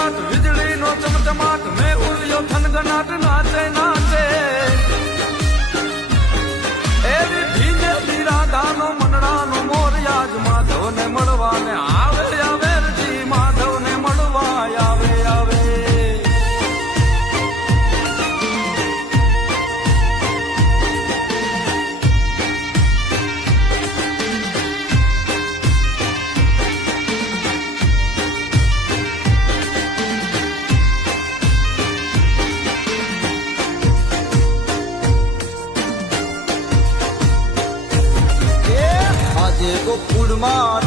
ગડગડાટ વીજળીનો ચમચમાટ મેં ઉડ્યો થનગનાટ નાચે નાચે એવી ભીનેલી રાધાનો મનડાનો મોરયાજ માધવને મળવાને આવે આવે જી માધવને મળવા આવે આવે ગોકુળમાં